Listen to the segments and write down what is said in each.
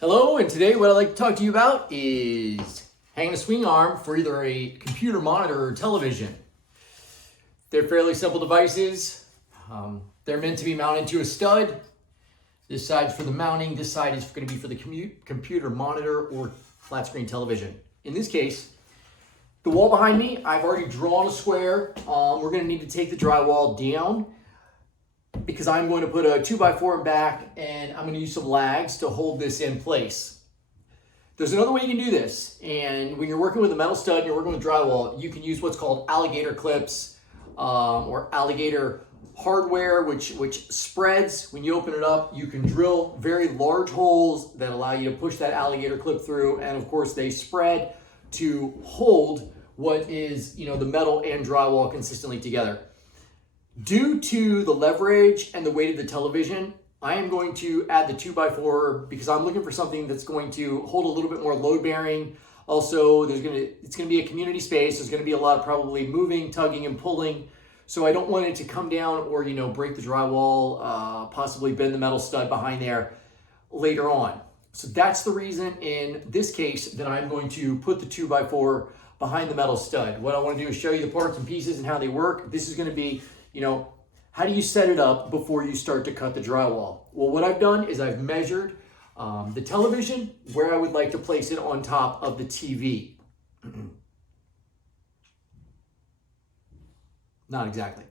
Hello, and today what I'd like to talk to you about is hanging a swing arm for either a computer monitor or television. They're fairly simple devices. They're meant to be mounted to a stud. This side's for the mounting. This side is going to be for the computer monitor or flat screen television. In this case, the wall behind me, I've already drawn a square. We're going to need to take the drywall down, because I'm going to put a 2x4 in back and I'm going to use some lags to hold this in place. There's another way you can do this, and when you're working with a metal stud and you're working with drywall, you can use what's called alligator clips or alligator hardware, which spreads. When you open it up, you can drill very large holes that allow you to push that alligator clip through, and of course they spread to hold what is, the metal and drywall consistently together. Due to the leverage and the weight of the television, I am going to add the 2x4 because I'm looking for something that's going to hold a little bit more load bearing. Also, it's going to be a community space. There's going to be a lot of probably moving, tugging, and pulling. So I don't want it to come down or, break the drywall, possibly bend the metal stud behind there later on. So that's the reason in this case that I'm going to put the 2x4 behind the metal stud. What I want to do is show you the parts and pieces and how they work. This is going to be how do you set it up before you start to cut the drywall? Well, what I've done is I've measured the television where I would like to place it on top of the TV. Not exactly.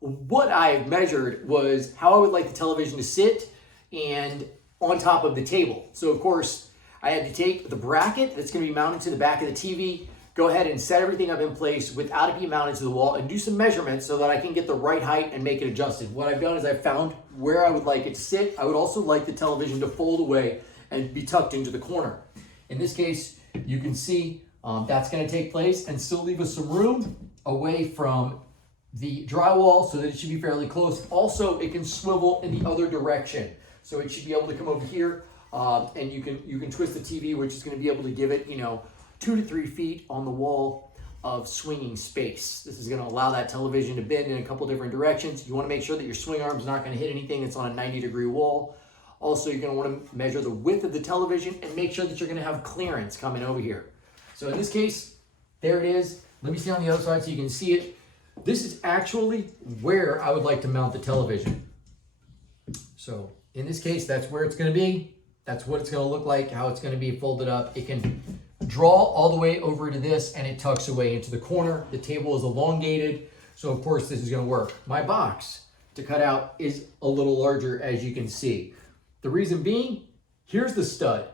What I measured was how I would like the television to sit and on top of the table. So of course, I had to take the bracket that's going to be mounted to the back of the TV, go ahead and set everything up in place without it being mounted to the wall, and do some measurements so that I can get the right height and make it adjusted. What I've done is I've found where I would like it to sit. I would also like the television to fold away and be tucked into the corner. In this case, you can see that's going to take place and still leave us some room away from the drywall so that it should be fairly close. Also, it can swivel in the other direction. So it should be able to come over here and you can twist the TV, which is going to be able to give it, 2 to 3 feet on the wall of swinging space. This is going to allow that television to bend in a couple different directions. You want to make sure that your swing arm's not going to hit anything that's on a 90-degree wall. Also, you're going to want to measure the width of the television and make sure that you're going to have clearance coming over here. So in this case, there it is. Let me see on the other side so you can see it. This is actually where I would like to mount the television. So in this case, that's where it's going to be. That's what it's going to look like, how it's going to be folded up. It can draw all the way over to this and it tucks away into the corner. The table is elongated, so of course this is going to work. My box to cut out is a little larger, as you can see. The reason being, here's the stud.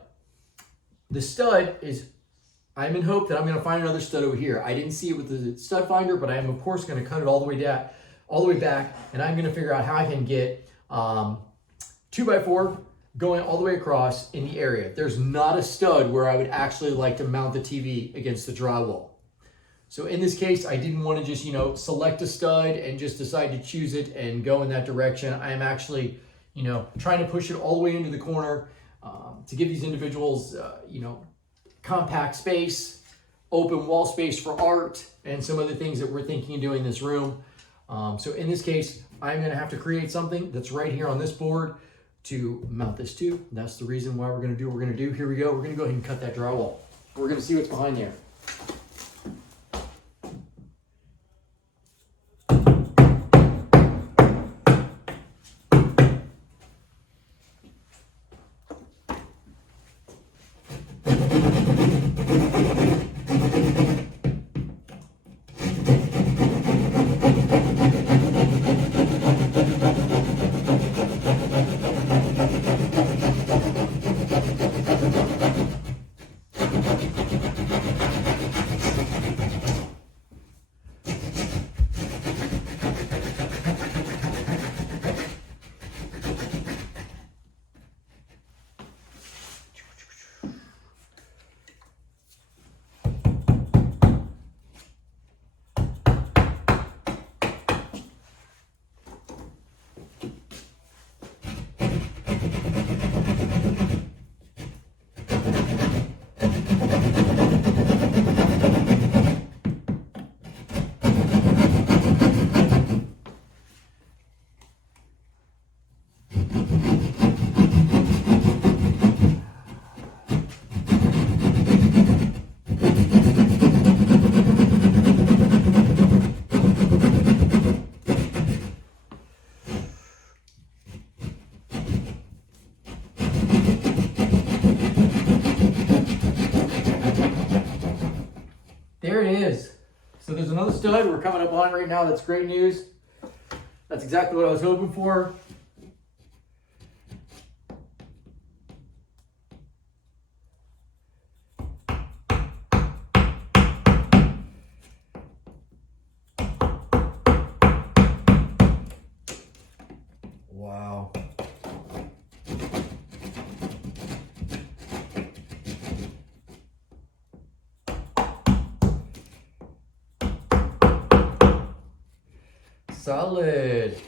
The stud is, I'm in hope that I'm going to find another stud over here. I didn't see it with the stud finder, but I am of course going to cut it all the way down, all the way back, and I'm going to figure out how I can get 2x4 going all the way across in the area. There's not a stud where I would actually like to mount the TV against the drywall. So in this case, I didn't want to just, select a stud and just decide to choose it and go in that direction. I am actually, trying to push it all the way into the corner to give these individuals, compact space, open wall space for art, and some other things that we're thinking of doing in this room. So in this case, I'm going to have to create something that's right here on this board to mount this to. That's the reason why we're going to do what we're going to do. Here we go. We're going to go ahead and cut that drywall. We're going to see what's behind there. another stud we're coming up on right now. That's great news. That's exactly what I was hoping for. Wow. Solid.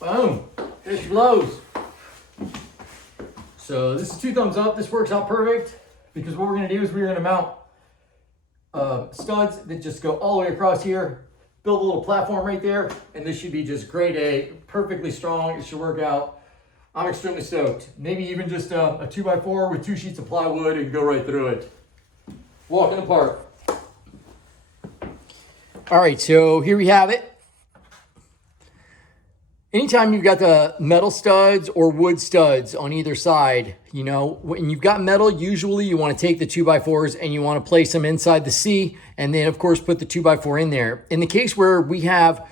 Boom, it blows. So this is 2 thumbs up. This works out perfect because what we're gonna do is we're gonna mount studs that just go all the way across here, build a little platform right there, and this should be just grade A, perfectly strong. It should work out. I'm extremely stoked. Maybe even just a 2x4 with 2 sheets of plywood and go right through it. Walking apart. All right, so here we have it. Anytime you've got the metal studs or wood studs on either side, you know, when you've got metal, usually you want to take the 2x4s and you want to place them inside the C and then of course put the 2x4 in there. In the case where we have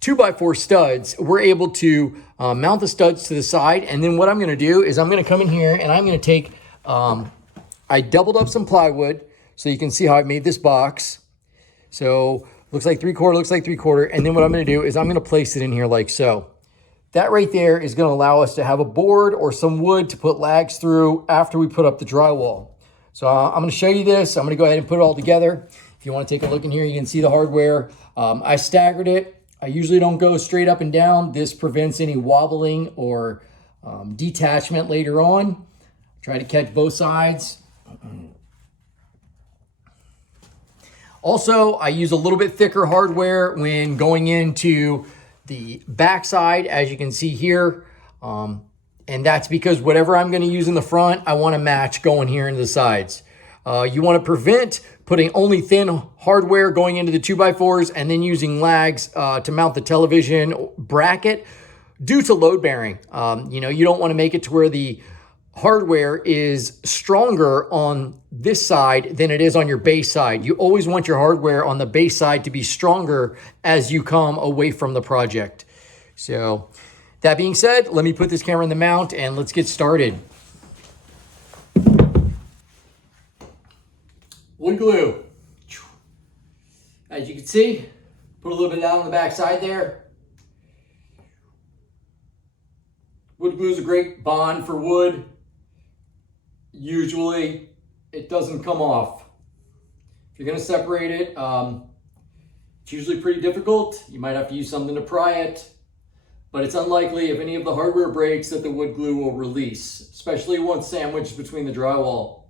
2x4 studs, we're able to mount the studs to the side. And then what I'm going to do is I'm going to come in here and I'm going to take, I doubled up some plywood so you can see how I made this box. So looks like 3/4, looks like 3/4. And then what I'm going to do is I'm going to place it in here like so. That right there is going to allow us to have a board or some wood to put lags through after we put up the drywall. So I'm going to show you this. I'm going to go ahead and put it all together. If you want to take a look in here, you can see the hardware. I staggered it. I usually don't go straight up and down. This prevents any wobbling or detachment later on. Try to catch both sides. Also, I use a little bit thicker hardware when going into the backside, as you can see here. And that's because whatever I'm going to use in the front, I want to match going here into the sides. You want to prevent putting only thin hardware going into the 2x4s and then using lags to mount the television bracket due to load bearing. You know, you don't want to make it to where the hardware is stronger on this side than it is on your base side. You always want your hardware on the base side to be stronger as you come away from the project. So that being said, let me put this camera in the mount and let's get started. Wood glue. As you can see, put a little bit down on the back side there. Wood glue is a great bond for wood. Usually it doesn't come off. If you're going to separate it, it's usually pretty difficult. You might have to use something to pry it, but it's unlikely if any of the hardware breaks that the wood glue will release, especially once sandwiched between the drywall.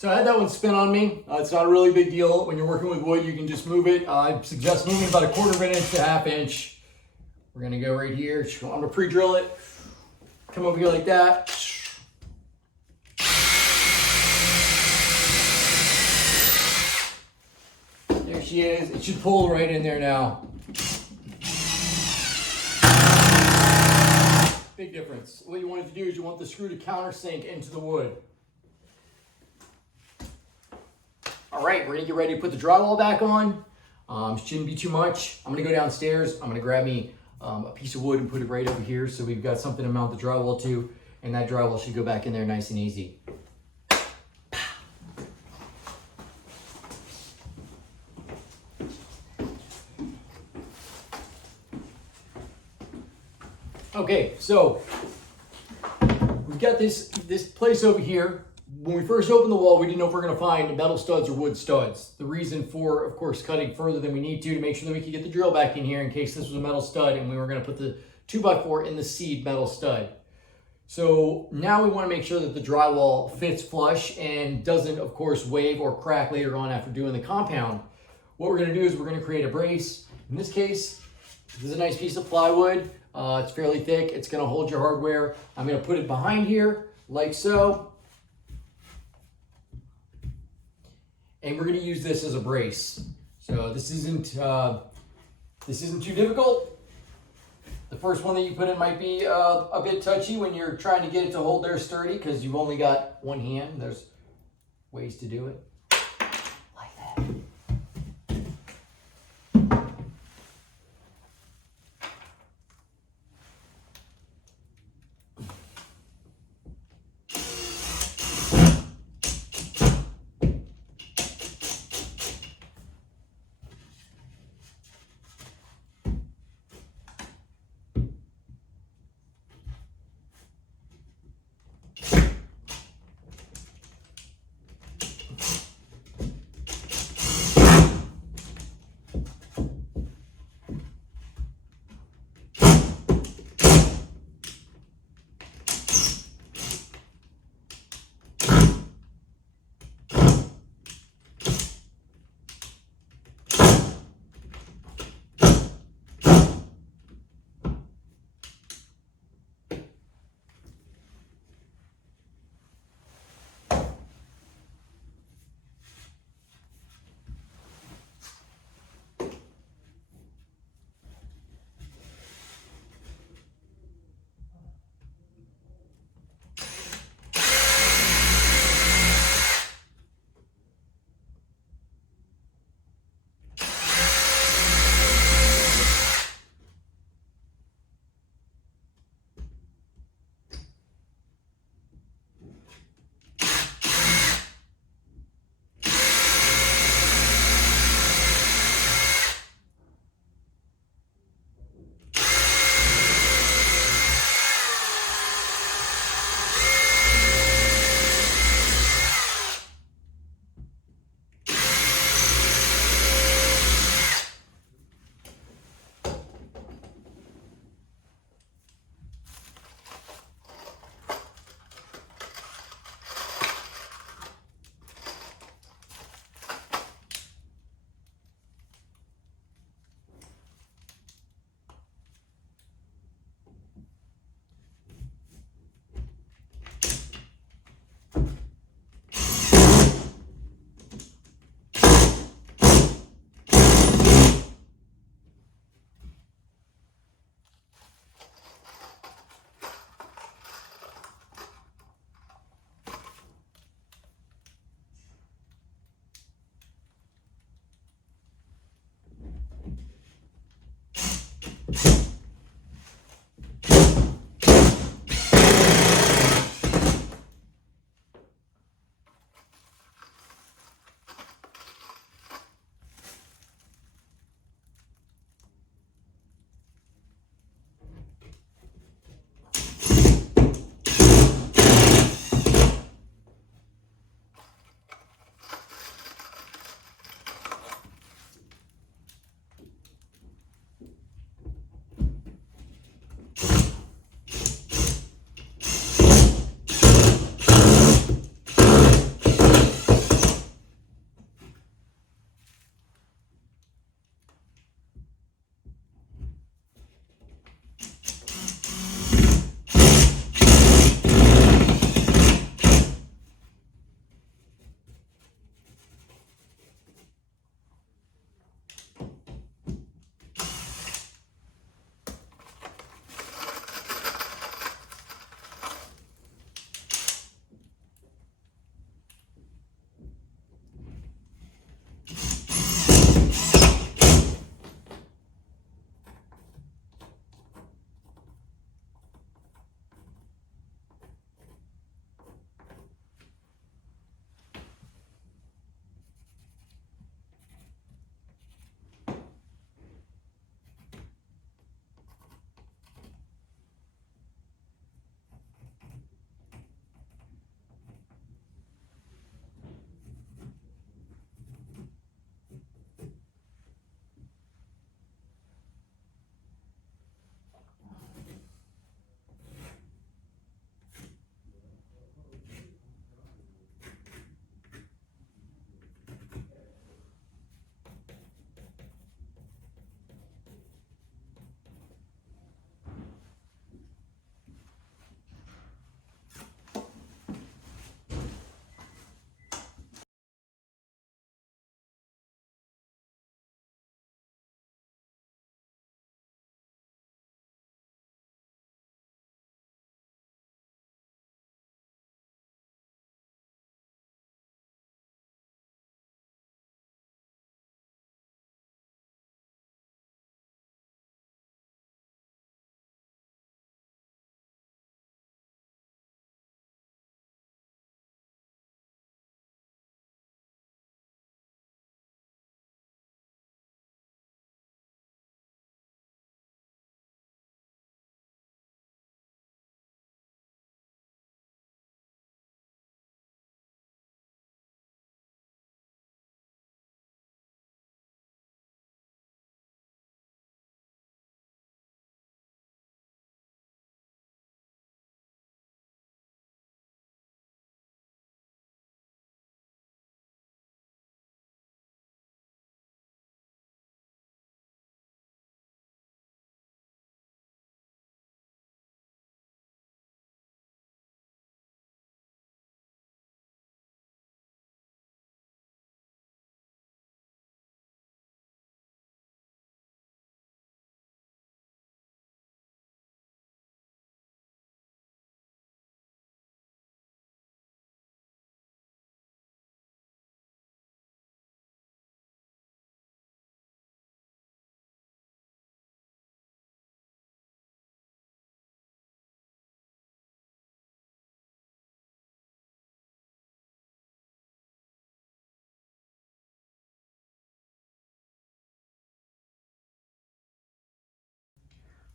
So I had that one spin on me. It's not a really big deal. When you're working with wood, you can just move it. I suggest moving about 1/4 of an inch to 1/2 inch. We're gonna go right here. I'm gonna pre-drill it. Come over here like that. There she is. It should pull right in there now. Big difference. What you want it to do is you want the screw to countersink into the wood. All right, we're gonna get ready to put the drywall back on. Shouldn't be too much. I'm gonna go downstairs. I'm gonna grab me a piece of wood and put it right over here so we've got something to mount the drywall to, and that drywall should go back in there nice and easy. Okay, so we've got this place over here. When we first opened the wall, we didn't know if we were going to find metal studs or wood studs. The reason for, of course, cutting further than we need to make sure that we could get the drill back in here in case this was a metal stud and we were going to put the 2x4 in the seed metal stud. So now we want to make sure that the drywall fits flush and doesn't, of course, wave or crack later on after doing the compound. What we're going to do is we're going to create a brace. In this case, this is a nice piece of plywood. It's fairly thick. It's going to hold your hardware. I'm going to put it behind here like so. And we're going to use this as a brace. So this isn't too difficult. The first one that you put in might be a bit touchy when you're trying to get it to hold there sturdy because you've only got one hand. There's ways to do it. Like that.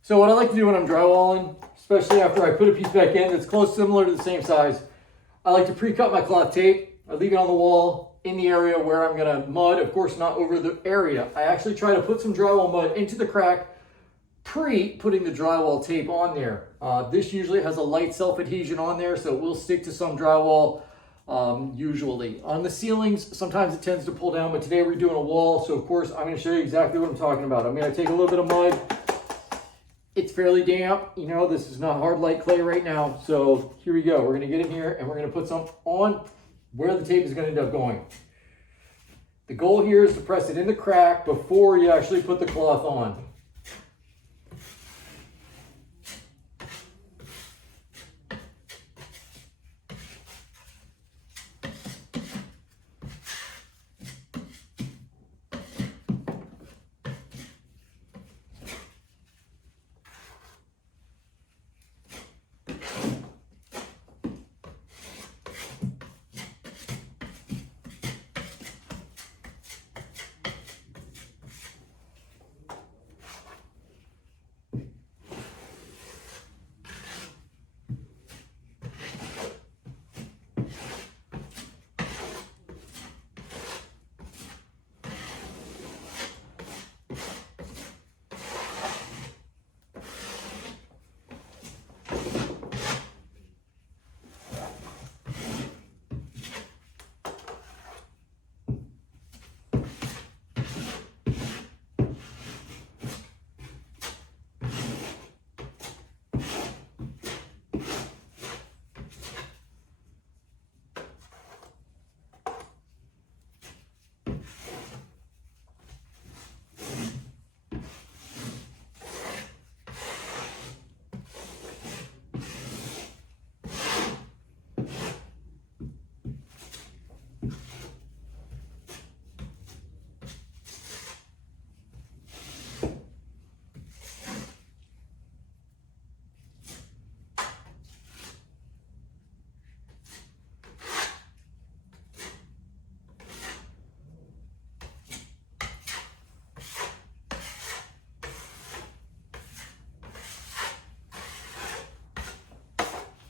So what I like to do when I'm drywalling, especially after I put a piece back in that's close, similar to the same size, I like to pre-cut my cloth tape. I leave it on the wall in the area where I'm gonna mud, of course not over the area. I actually try to put some drywall mud into the crack pre-putting the drywall tape on there. This usually has a light self-adhesion on there, so it will stick to some drywall usually. On the ceilings, sometimes it tends to pull down, but today we're doing a wall, so of course I'm gonna show you exactly what I'm talking about. I'm gonna take a little bit of mud. It's fairly damp, you know, this is not hard light clay right now, so here we go. We're gonna get in here and we're gonna put some on where the tape is gonna end up going. The goal here is to press it in the crack before you actually put the cloth on.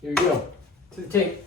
Here we go, to the tape.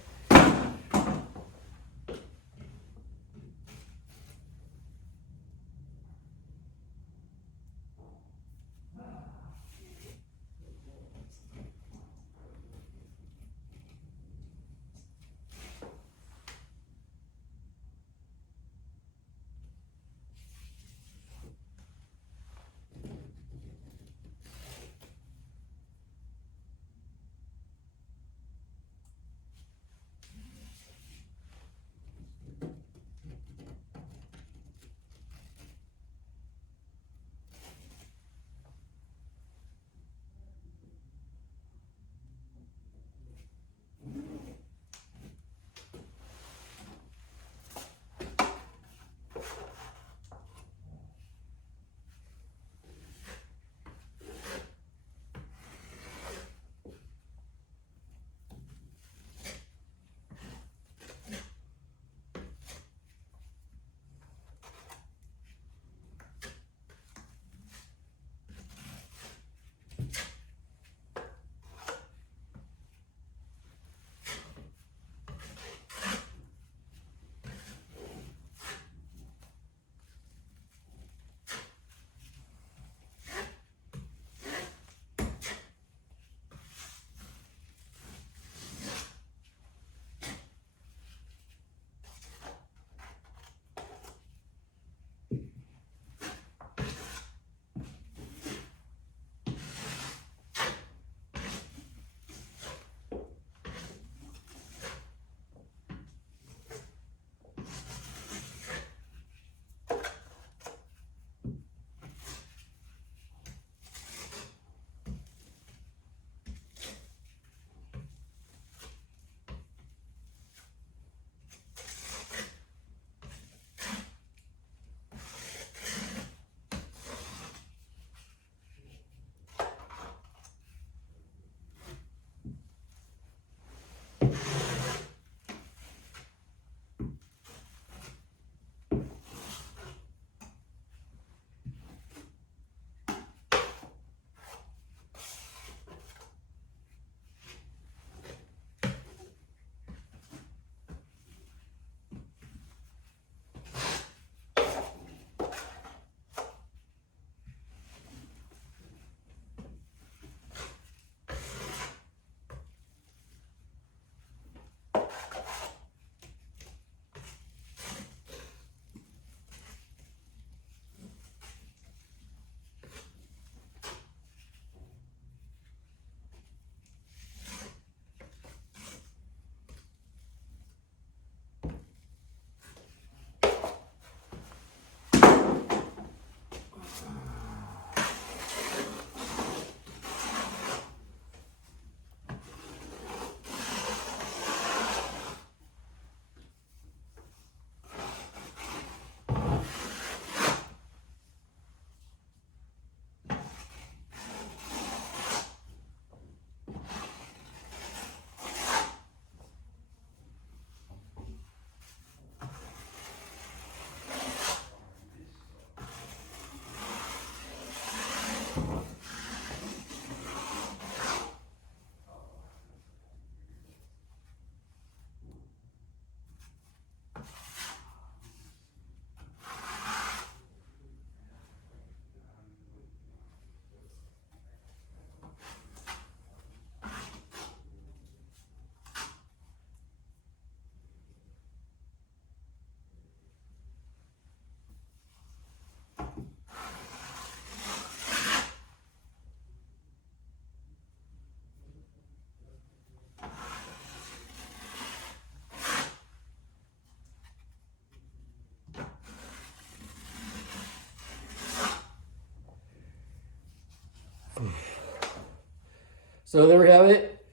So there we have it.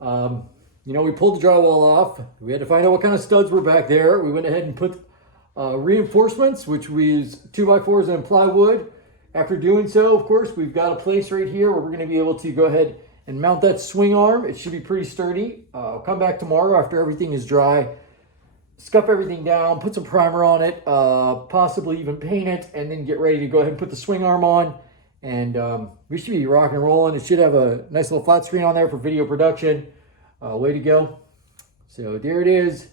We pulled the drywall off. We had to find out what kind of studs were back there. We went ahead and put reinforcements, which we use 2x4s and plywood. After doing so, of course, we've got a place right here where we're going to be able to go ahead and mount that swing arm. It should be pretty sturdy. I'll come back tomorrow after everything is dry, scuff everything down, put some primer on it, possibly even paint it, and then get ready to go ahead and put the swing arm on. And we should be rocking and rolling. It should have a nice little flat screen on there for video production. Way to go. So there it is.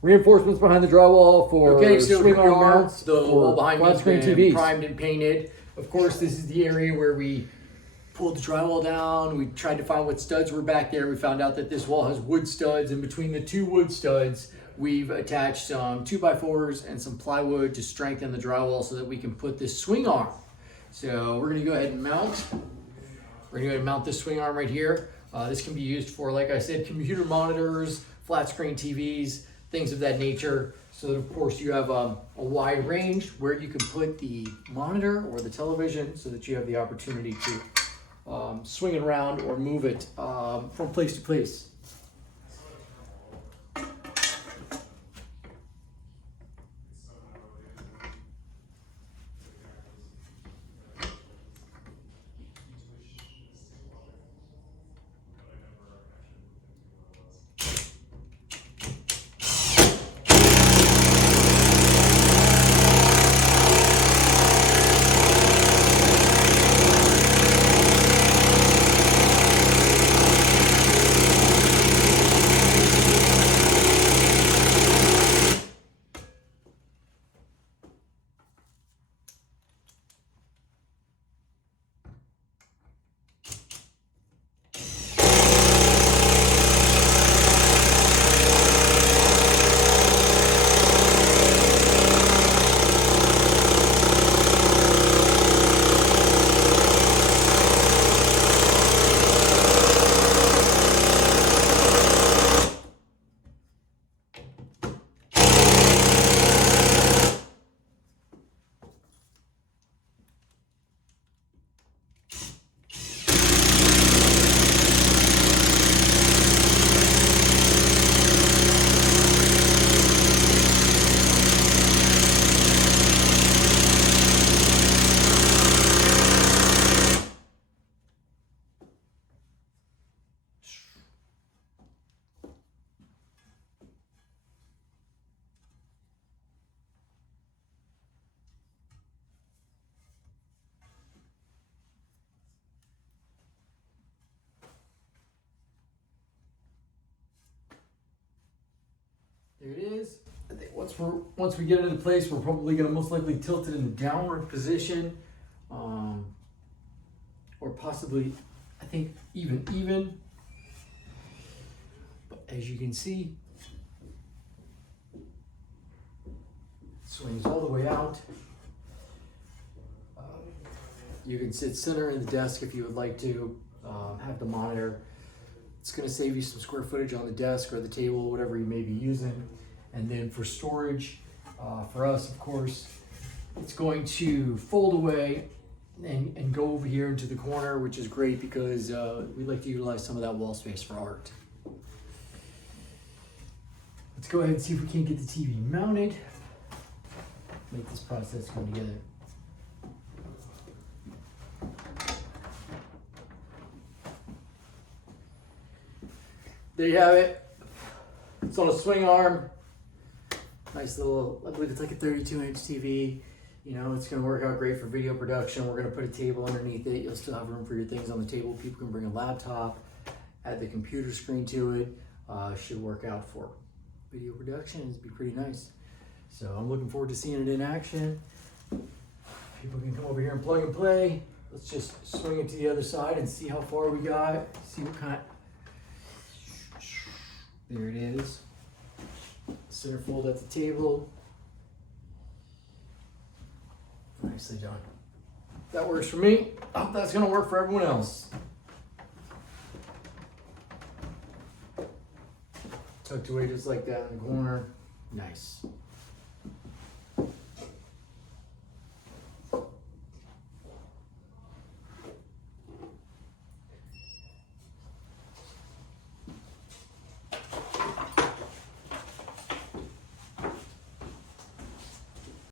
Reinforcements behind the drywall for swing arm mounts. The wall behind me has been primed and painted. Of course, this is the area where we pulled the drywall down. We tried to find what studs were back there. We found out that this wall has wood studs, and between the two wood studs, we've attached some 2x4s and some plywood to strengthen the drywall so that we can put this swing arm. So we're gonna go ahead and mount. We're gonna go ahead and mount this swing arm right here. This can be used for, like I said, computer monitors, flat screen TVs, things of that nature. So that, of course, you have a wide range where you can put the monitor or the television so that you have the opportunity to swing it around or move it from place to place. There it is. I think once we get it into place, we're probably going to most likely tilt it in the downward position, or possibly, I think, even. But as you can see, it swings all the way out. You can sit center in the desk if you would like to have the monitor. It's going to save you some square footage on the desk or the table, whatever you may be using. And then for storage, for us, of course, it's going to fold away and go over here into the corner, which is great because we like to utilize some of that wall space for art. Let's go ahead and see if we can't get the TV mounted. Make this process come together. There you have it. It's on a swing arm. Nice little, I believe it's like a 32-inch TV. You know, it's gonna work out great for video production. We're gonna put a table underneath it. You'll still have room for your things on the table. People can bring a laptop, add the computer screen to it. Should work out for video production. It'd be pretty nice. So I'm looking forward to seeing it in action. People can come over here and plug and play. Let's just swing it to the other side and see how far we got. See what kind. There it is. Centerfold at the table. Nicely done. That works for me. I hope that's going to work for everyone else. Tucked away just like that in the corner. Nice.